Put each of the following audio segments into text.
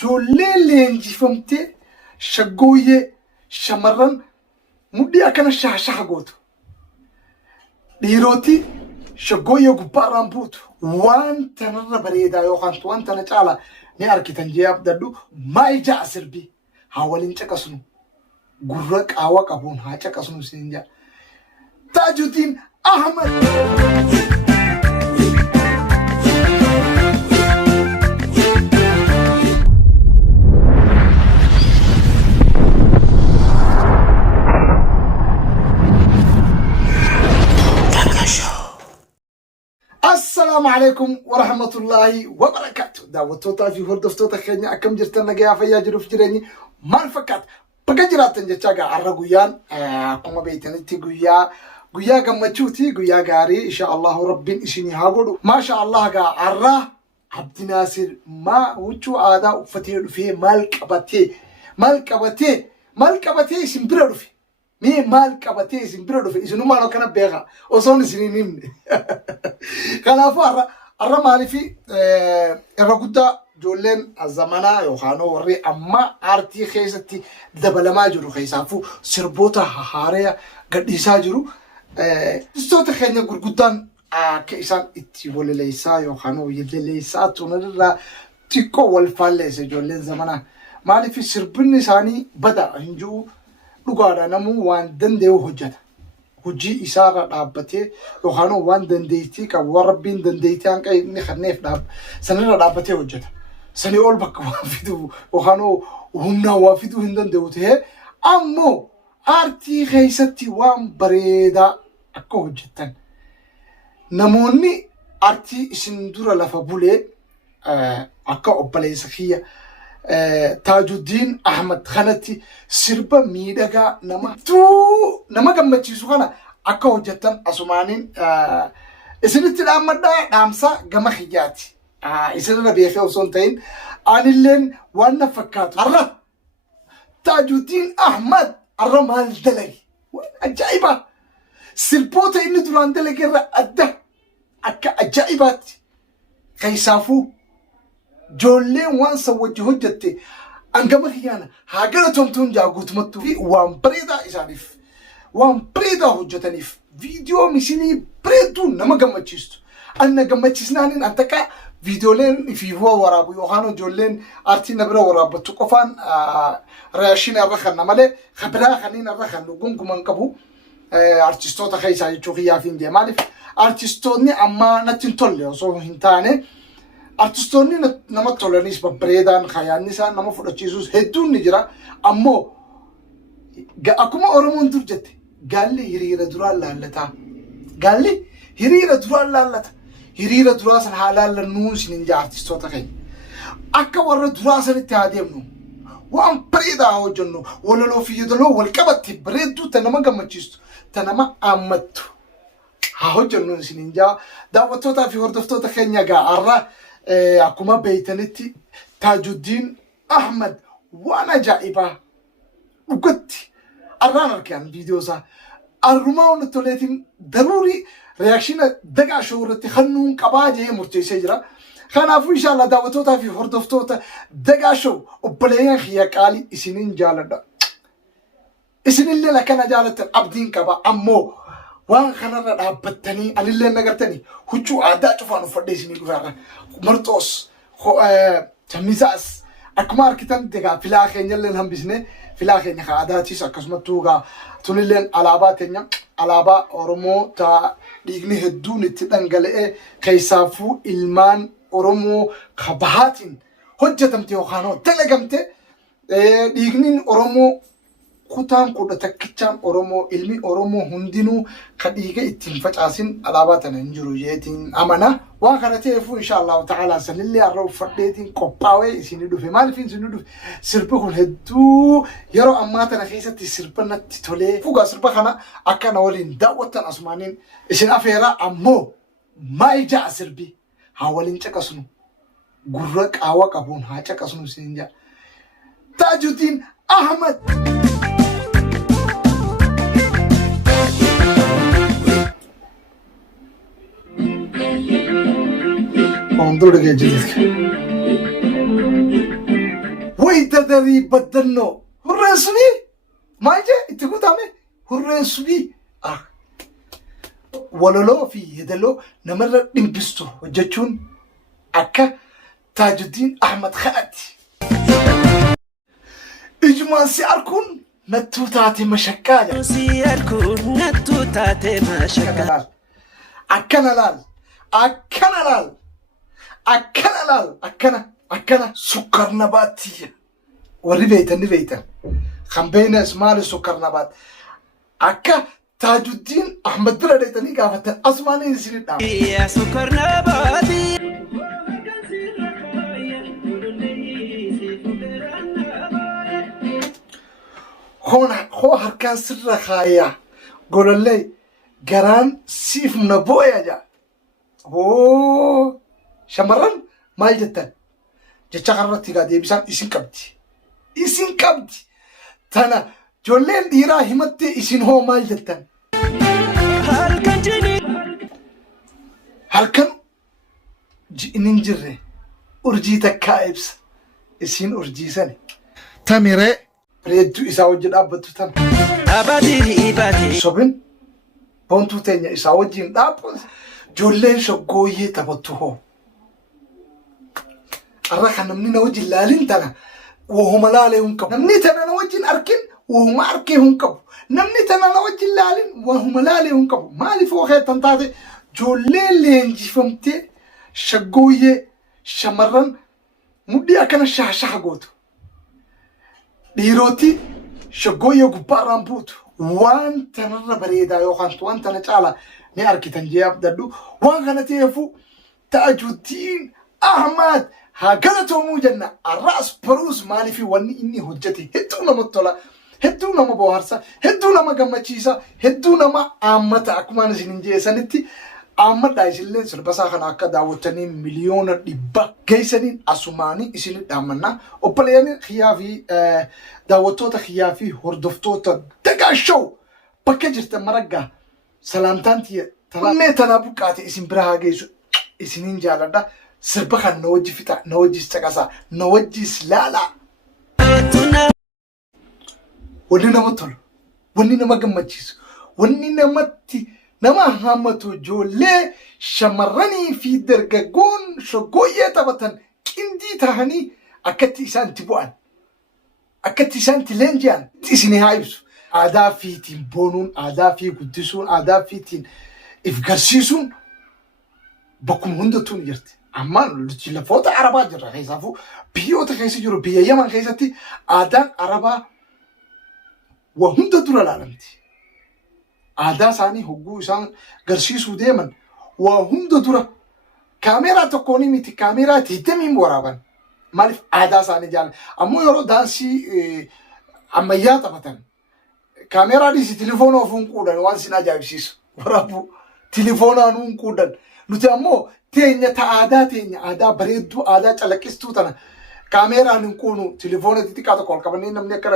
joollee leenjifamtee shaggooyyee shamarran mudhii akkana shaashaa gootu. Dhiiroti shaggooyyee gubbaarraan buutu. Wanta narra bareedaa yookaan wanta na caala ni argitan jee abdadhu maa ija sirbii haa waliin caqasnu. Gurra qaawwa qabuun haa caqasnu siin jaa. Taajuddin Ahmad. السلام عليكم ورحمة الله وبركاته. دعوتوتا في هردفتوتا خيني أكم جرتن لقيا فيا جروف جريني ما الفكات بقجرات نجتاجا عرقويان قوم بيتنتي قويا قمتشوتي قويا قاري إن شاء الله ربين إشيني هاقولو ما شاء الله قا عراه عبد ناصر ما وچو آدا فتير فيه مالكبتي سمبرر فيه مي مالكبتي سمبرر فيه إسنو مالو كان بيغا وصون سنينين كنافو arra maalifi irra guddaa ijoolleen zamanaa yookaan warri amma aartii keessatti dabalamaa jiru keessaafu sirboota haaraa gadhiisaa jiru. Istoota keenya gurguddaan akka isaan itti walleessaa yookaan walleessaa tunirraa xiqqoo wal faalleessa ijoolleen zamanaa. Maalifi sirbinni isaanii bada hin jiru dhugaadha namuu waan danda'u hojjeta. Hojii isaarra dhaabbatee yookaan waan dandeettii qabu waan rabbiin dandeettii hanqa inni kenneef sanirra dhaabbatee hojjeta. Sanii ol bakka waan fidu yookaan humnaa waa fiduu hin danda'u ta'ee ammoo aartii keessatti waan bareedaa akka hojjetan. Namoonni aartii isin dura lafa bulee akka obboleessa kiyya Taajuddin Ahmad kanatti sirba miidhagaa nama gammachiisu kana akka hojjetan asumaanin isinitti dhaammadhaa dhaamsa gama kiyyaati. Isinirra beekee osoo hin ta'in anilleen waan na fakkaatu. Arra Taajuddin Ahmad arra maal dalage? Waan ajaa'iba! Sirboota inni duraan dalage irra adda akka ajaa'ibaatti keessaafuu ijoolleen waan san wajji hojjette angama kiyyaana haa galatomtuun jaaguutumattuu fi waan bareedaa isaaniif waan bareedaa hojjetaniif viidiyoo misinii bareedduu nama gammachiistu. Anna gammachiisnaanin antaqa viidiyooleen fiifoo waraabu yookaan ijoolleen aartii na bira waraabbattu qofaan reakshin irra kanna malee kabiraa kaniin irra kannu gunguman qabu aartistoota keessaa jechuu kiyyaaf hin jee. Maaliif aartistoonni ammaa natti hin tolle osoo hin taane artistoonni nama tolanis babbareedaan khayaanni isaan nama fudhachiisus hedduun ni jira. Ammoo akkuma Oromoon dur jette gaalli hiriira duraan laallata. Gaalli hiriira duraan laallata. Hiriira duraa san haa laallannuu isinin jaa artistoota keenya. Akka warra duraa sanitti haa deemnu. Waan bareedaa hojjennu walaloo fi yeedaloo wal qabatti bareedduu ta nama gammachiistu ta nama ammattu haa hojjennu isinin jaa. Daawwattootaa fi hordoftoota keenya gaa arraa akkuma beeytanitti Taajuddin Ahmad waan ajaa'ibaa dhugatti arraan argaan viidiyoo isaa arrumaa wanna toleetiin daruurii reaakshina dagaa shoo irratti hannuun qabaa jee murteessee jira. Kanaafuu inshallah daawwattootaa fi hordoftoota dagaa shoo obboleeyyan kiyya qaalii isiniin jaaladha. Isinillee akkana jaalattan abdiin qaba. Ammoo waan kanarra dhaabbattanii anillee nagartanii huccuu aadaa cufaan uffadhee isinii dhufaarra marxoos chamisaas akkuma argitan degaa filaa keenyallee hambisne filaa keenya ka aadaatiis akkasumattuu gaa tunilleen alaabaa teenya alaabaa Oromoo ta dhiigni hedduun itti dhangala'ee keessaafuu ilmaan Oromoo ka bahaatiin hojjetamte yookaan dalagamte dhiigni Oromoo kutaan kudha takkichaan Oromoo ilmi Oromoo hundinuu ka dhiiga ittiin facaasin alaabaa tana hin jiru jeetiin amana. Waan kana ta'eefuu inshaallahu ta'ala sanillee arra uffadheetiin qophaawee isinii dhufe. Maaliif isinii dhufe? Sirbi kun hedduu yeroo ammaa tana keessatti sirba natti tolee. Fugaa sirba kana akka na waliin daawwattan asumaaniin isin afeeraa. Ammoo maa ija sirbi haa waliin caqasnu. Gurra qaawwa qabuun haa caqasnu isin jaa. Taajuddin Ahmad. Ondurga gecelik. wayita darii baddannoo hurreen sunii maal jee itti guutame hurreen sunii waloloo fi yeedaloo namarra dhimbistu hojjechuun akka Tajuddin Ahmad Khaati. Ijmaan si arkuun nattuu taate mashakkaa jira. Si arkuun nattuu taate mashakkaa. Akkana laal. Akkana laal. Akkana laal. Akkana sukkar nabaatti. Warri beeytan ni beeytan. Kan beeynas maali sukkar nabaat. Akka Tajuddin Ahmad bira deetanii gaafatan asumaanii isinii dhaama. Yaa sukkar nabaati. هو هركان سر خايا قول لي قران سيف منبويا جا شمرن ما يجتن جتا قررتي قادي بسان اسين كبدي تانا جولين ديرا همتي اسين هو ما يجتن هلكن ننجري أرجيتك كايبس اسين أرجيساني تاميري Reetu isaa wajjin dhaabbattu tan. Sobin boontuu teenya isaa wajjin dhaabbatu ijoolleen shoggooyyee taphattu hoo. Arra kan namni na wajjin laalin tana wohuma laalee hin qabu. Namni tana na wajjin arkin wohuma arkee hin qabu. Namni tana na wajjin laalin wohuma laalee hin qabu. Maaliif waxeettan taate ijoolleen leenjifamtee shoggooyyee shamarran mudhii akkana shaashaa gootu. dhiiroti shoggooyyee gubbaarraan buutu wanta narra bareedaa yookaan wanta na caala ni arkitan jee abdadhu waan kana ta'eefu Tajuddin Ahmad haa galatoomuu jenna arraas baruus maaliif wanni inni hojjete hedduu namatti tola hedduu nama bohaarsa hedduu nama gammachiisa hedduu nama aammata akkuma isin jeesanitti Ahmaddaa isillee sirbasaa kana akka daawwatanii miliyoona 100 geessaniin asumaanii isin dhaamanna obboleeyyan khiyyaa fi daawwattoota khiyyaa fi hordoftoota dagaa show bakka jirtan maraggaa salaamtaan tiyya talaannee tanaa buqqaate isin bira haa geessu isiniin jaaladha sirba kan na wajji fixa na wajjis caqasaa na wajjis laalaa wanni nama tolu wanni nama gammachiisu wanni namatti nama hammatu ijoollee shamarranii fi dargaggoon shoggooyyee taphatan qindii tahanii akkatti isaanitti bu'an akkatti isaanitti leenji'an isinii haa ibsu aadaa fiitiin boonuun aadaa fi guddisuun aadaa fiitiin if garsiisuun bakkuma hundattuu ni jirti ammaan lafoota arabaa jirra keessaafuu biyyoota keessa jiru biyya Yaman keessatti aadaan arabaa waa hunda dura laalamti. Aadaa isaanii hogguu isaan garsiisuu deeman waa hunda dura kaameeraa tokkoon miti kaameeraa 20 waraaban maaliif aadaa isaanii jaalala ammoo yeroo daansii ammayyaa taphatan kaameeraa dhiisi telefoona ofuun quudhan waan sin ajaa'ibsiisu waraabu telefoonaan uun quudhan nuti ammoo teenya aadaa teenya aadaa bareedduu aadaa calaqqistuu tana kaameeraan hin quunu telefoona xixiqqaa tokko ol qabannee namni akka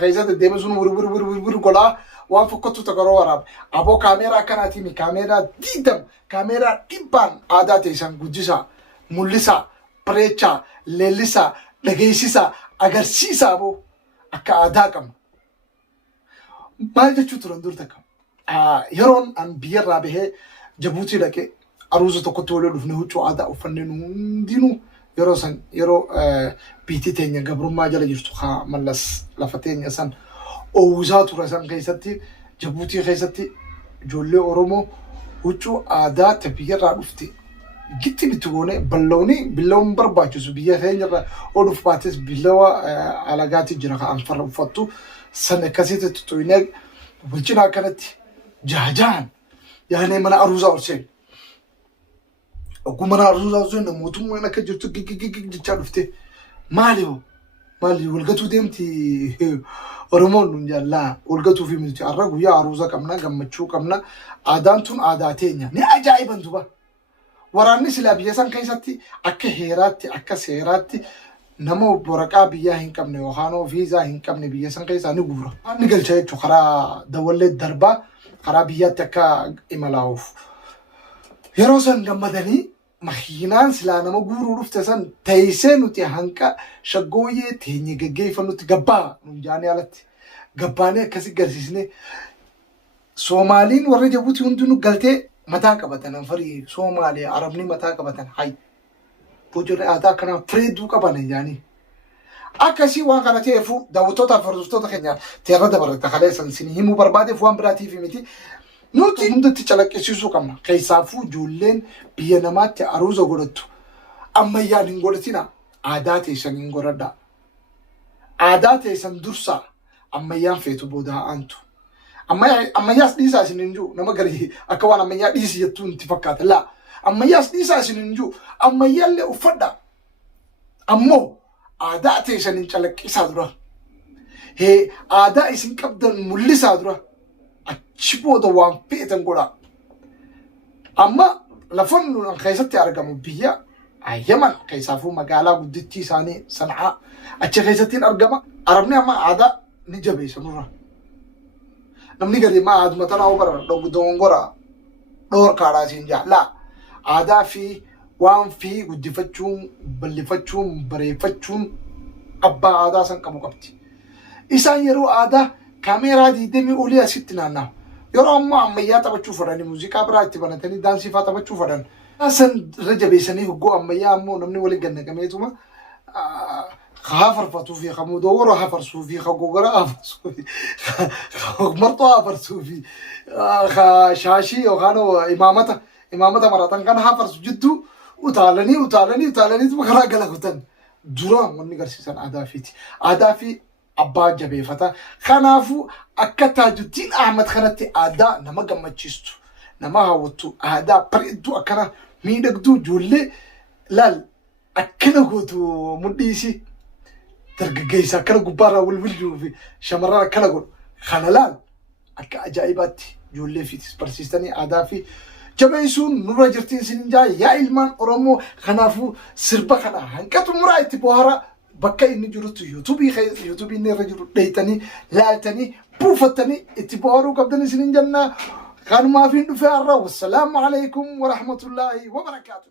keessatti deeman sun wuri golaa waan fokkattu tagaroo waraab aboo kaameeraa akkanaatiin kaameeraa 20 kaameeraa 100 aadaa teessan guddisaa mul'isaa bareechaa leellisaa dhageessisaa agarsiisaa aboo akka aadaa qabna maal jechuu turan dur takka yeroon an biyyarraa bahee Jabuutii dhaqee aruuza tokkotti walii dhufne huccuu aadaa uffannee hundinuu yeroo san yeroo biitii teenya gabrummaa jala jirtu haa mallas lafa teenya san oowwisaa ture san keessatti Jabuutii keessatti ijoollee Oromoo huccuu aadaa ta biyyarraa dhufte gitti bitti goone billawni barbaachisu biyya keenyarraa oduuf baates billawa alagaatti jira kan farra uffattu san akkasitti tuttuinee bulchinaa kanatti jaajaan yaanee mana aruusaa ol seenu. Ogummaa aruusaa ol seenu mootummaan akka jirtu gigigigig jechaa dhufte maali walgatuu deemti Oromoon nun jaallaa walgatuu fi miti arra guyyaa aruusaa qabna gammachuu qabna aadaan tun aadaa teenya ni ajaa'iban duba waraanni silaa biyya san keessatti akka heeraatti akka seeraatti nama waraqaa biyyaa hin qabne yookaan viizaa hin qabne biyya san keessaa ni guura. Inni galcha jechuun karaa dawallee darbaa karaa biyyaatti akka imalaa'uuf yeroo san gammadanii makiinaan silaa nama guuruu dhufte san teessee nuti hanqa shaggooyyee teenye geggeeffannutti gabbaa nuun jaanii alatti gabbaanee akkasi garsiisne Soomaaliin warra Jabuuti hundinuu galtee mataa qabatan anfarii Soomaalee Arabni mataa qabatan hay boojjirri aadaa akkanaa fireedduu qaban jaanii akkasii waan kana ta'eefu daawwattoota fi hordoftoota keenya teerra dabarata kaleessan isin himuu barbaadeef waan biraatiif miti nuti hundatti calaqqisiisuu qabna keessaafuu ijoolleen biyya namaatti aruuza godhattu ammayyaan hin godhatina aadaa teessan hin godhadhaa aadaa teessan dursaa ammayyaan feetu boodaa aantu ammayyaas dhiisaa isin hin jiru nama garii akka waan ammayyaa dhiisi jettuu itti fakkaata laa ammayyaas dhiisaa isin hin jiru ammayyaallee uffadha ammoo aadaa teessan hin calaqqisaa dura aadaa isin qabdan mul'isaa dura achi booda waan feetan godhaa amma lafan nuun keessatti argamu biyya Yaman keessaafuu magaalaa guddittii isaanii San'aa achi keessattiin argama Arabni amma aadaa ni jabeessa nurra namni gadi maa aaduma tanaa obara dongora dhoorkaadhaa siin jaallaa aadaa fi waan fi guddifachuun bal'ifachuun bareeffachuun abbaa aadaa san qabu qabdi isaan yeroo aadaa kaameeraa diidamii olii asitti naanna'u yeroo ammoo ammayyaa taphachuu fedhanii muuziqaa biraa itti banatanii daansii fa'aa taphachuu fedhan san irra jabeessanii hoggoo ammayyaa ammoo namni waliin gannaqameetuma hafarfatuu fi hamuudoo hafarsuu fi hagogora hafarsuu fi marxoo hafarsuu fi shaashii yookaan imaamata maratan kan hafarsu jidduu utaalanii karaa galagutan duraan wanni garsiisan aadaa fiiti aadaa fi abbaa jabeeffata kanaafuu akka Taajuddiin Ahmad kanatti aadaa nama gammachiistu nama hawwattu aadaa bareedduu akkana miidhagduu ijoollee laal akkana gootu mudhiisi dargaggeessa akkana gubbaarraa wilwiluu fi shamarran akkana godhu kana laal akka ajaa'ibaatti ijoollee fiitis barsiistanii aadaa fi jabeessuun nurra jirtiin isin jaa yaa ilmaan Oromoo kanaafuu sirba kana hanqatu muraa itti bohara bakka inni jirutti yuutuubii inni irra jiru dheeytanii laaltanii buufattanii itti boharuu qabdan isin jannaa kanumaaf hin dhufee har'a wassalaamu alaykum wa rahmatullaahi wa barakaatuh